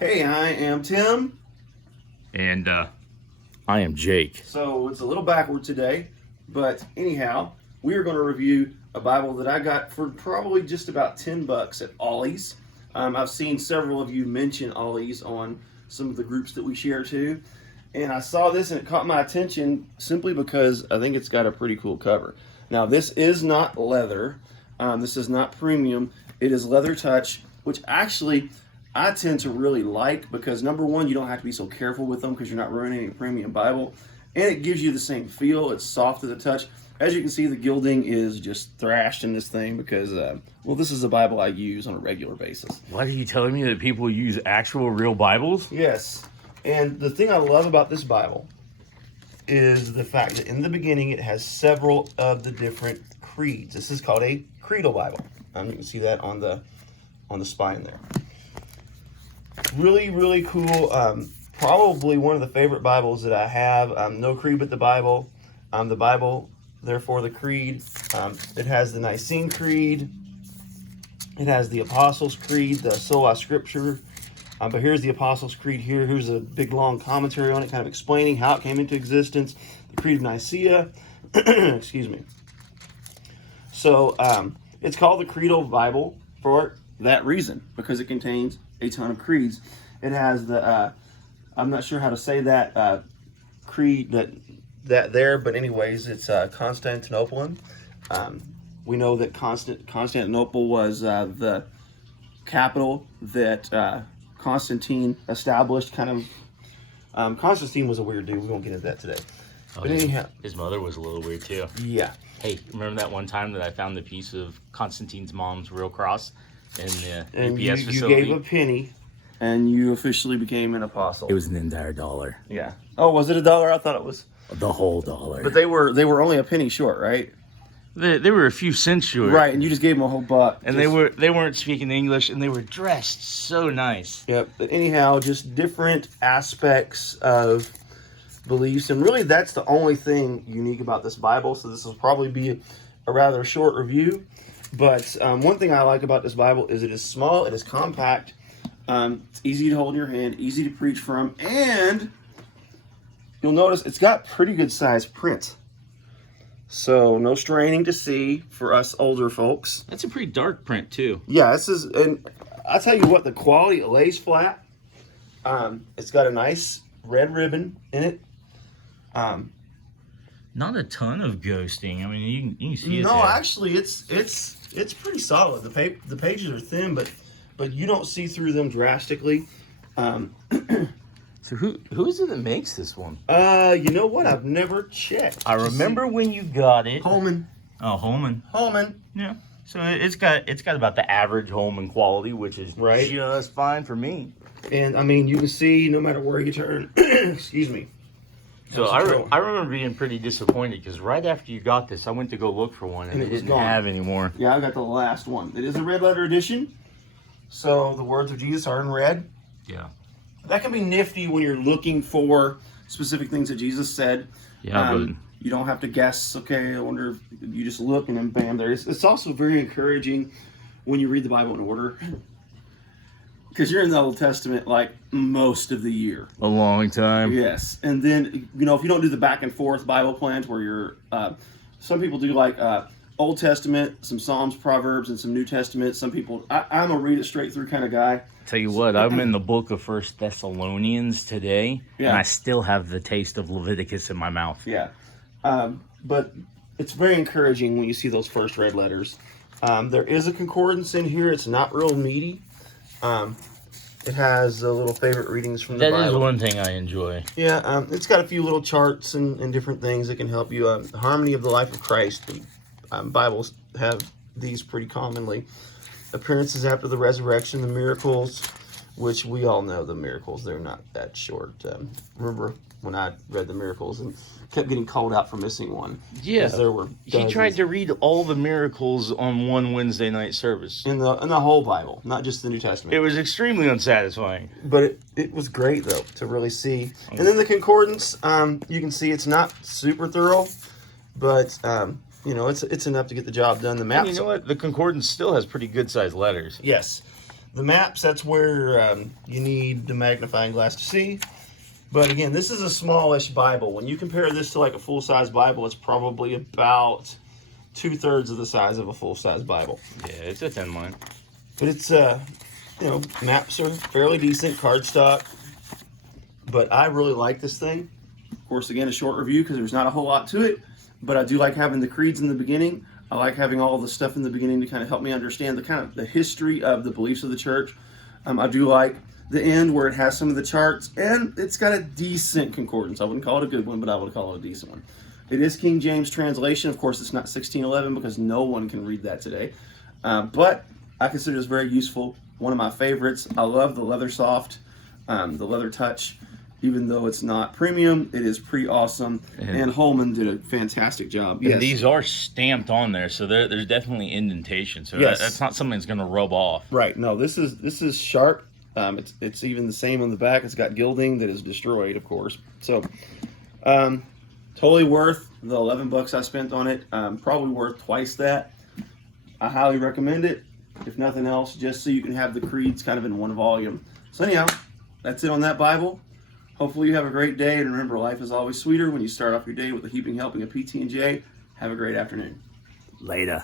Hey, I am Tim. And I am Jake. So it's a little backward today, but anyhow, we are going to review a Bible that I got for probably just about $10 at Ollie's. I've seen several of you mention Ollie's on some of the groups that we share too. And I saw this and it caught my attention simply because I think it's got a pretty cool cover. Now, this is not leather. This is not premium. It is leather touch, which actually I tend to really like because, number one, you don't have to be so careful with them because you're not ruining a premium Bible. And it gives you the same feel. It's soft to the touch. As you can see, the gilding is just thrashed in this thing because, well, this is a Bible I use on a regular basis. What are you telling me, that people use actual real Bibles? Yes. And the thing I love about this Bible is the fact that in the beginning it has several of the different creeds. This is called a Creedal Bible. You can see that on the spine there. Really, really cool. Probably one of the favorite Bibles that I have. No creed but the Bible. The Bible, therefore the creed. It has the Nicene Creed. It has the Apostles' Creed, the Sola Scriptura. But here's the Apostles' Creed here. Here's a big, long commentary on it, kind of explaining how it came into existence. The Creed of Nicaea. Excuse me. So, it's called the Creedal Bible for that reason, because it contains a ton of creeds. It has the, I'm not sure how to say that creed, that there, but anyways, it's Constantinopolitan. We know that Constantinople was the capital that Constantine established. Constantine was a weird dude. We won't get into that today. Oh, But anyhow, his mother was a little weird too. yeah. Hey, remember that one time that I found the piece of Constantine's mom's real cross in the UPS you facility? gave a penny, and you officially became an apostle. It was an entire $1. Yeah. Oh, was it $1? I thought it was. The whole $1. But they were only a penny short, right? They were a few cents short. Right, and you just gave them a whole buck. And they weren't speaking English, and they were dressed so nice. Yep. But anyhow, just different aspects of beliefs, and really that's the only thing unique about this Bible. So this will probably be a rather short review. But one thing I like about this Bible is it is small, it is compact, it's easy to hold in your hand, easy to preach from, and you'll notice it's got pretty good size print. So no straining to see for us older folks. That's a pretty dark print too. Yeah, this is, and I'll tell you what, the quality, it lays flat. It's got a nice red ribbon in it. Not a ton of ghosting. I mean, you can see it. No, there. actually, it's pretty solid. The pages are thin, but you don't see through them drastically. So who is it that makes this one? You know what? I've never checked. I remember when you got it. Holman. Oh, Holman. Yeah. So it's got about the average Holman quality, which is Right. just fine for me. And I mean, you can see no matter where you turn. Excuse me. So I remember being pretty disappointed because right after you got this, I went to go look for one and And they it was didn't gone. have any more. Yeah, I got the last one. It is a red letter edition, so the words of Jesus are in red. Yeah. That can be nifty when you're looking for specific things that Jesus said. Yeah, but You don't have to guess, okay, I wonder if you just look and then bam, there is. It's also very encouraging when you read the Bible in order. Because you're in the Old Testament like most of the year. a long time. Yes. And then, if you don't do the back and forth Bible plans where you're, some people do like Old Testament, some Psalms, Proverbs, and some New Testament. Some people, I'm a read it straight through kind of guy. Tell you what, I'm in the book of 1 Thessalonians today, Yeah. and I still have the taste of Leviticus in my mouth. Yeah. But it's very encouraging when you see those first red letters. There is a concordance in here. It's not real meaty. It has little favorite readings from the That Bible. is one thing I enjoy. Yeah, it's got a few little charts and different things that can help you. The harmony of the life of Christ. The Bibles have these pretty commonly. Appearances after the resurrection, the miracles, which we all know the miracles, they're not that short. Remember when I read the miracles and kept getting called out for missing one? Yeah, There were he dozens. tried to read all the miracles on one Wednesday night service. in the whole Bible, not just the New Testament. It was extremely unsatisfying. But it was great, though, to really see. And then the concordance, you can see it's not super thorough, but, it's enough to get the job done. The And maps, you know what? The concordance still has pretty good sized letters. yes. The maps, that's where you need the magnifying glass to see. But again, this is a smallish Bible. When you compare this to like a full-size Bible, it's probably about 2/3 of the size of a full-size Bible. Yeah, it's a thin line. But it's, maps are fairly decent, cardstock. But I really like this thing. Of course, again, a short review because there's not a whole lot to it. But I do like having the creeds in the beginning. I like having all the stuff in the beginning to kind of help me understand the history of the beliefs of the church. I do like the end where it has some of the charts, and it's got a decent concordance. I wouldn't call it a good one, but I would call it a decent one. It is King James translation. Of course, it's not 1611 because no one can read that today. But I consider this very useful. One of my favorites. I love the leather soft, the leather touch. Even though it's not premium, it is pretty awesome. And Holman did a fantastic job. Yes. And these are stamped on there, so there's definitely indentation. So yes. That's not something that's going to rub off. Right. No, this is sharp. It's even the same on the back. It's got gilding that is destroyed, of course. So, totally worth the $11 I spent on it. Probably worth twice that. I highly recommend it. If nothing else, just so you can have the creeds kind of in one volume. So anyhow, that's it on that Bible. Hopefully you have a great day, and remember, life is always sweeter when you start off your day with a heaping helping of PT&J. Have a great afternoon. Later.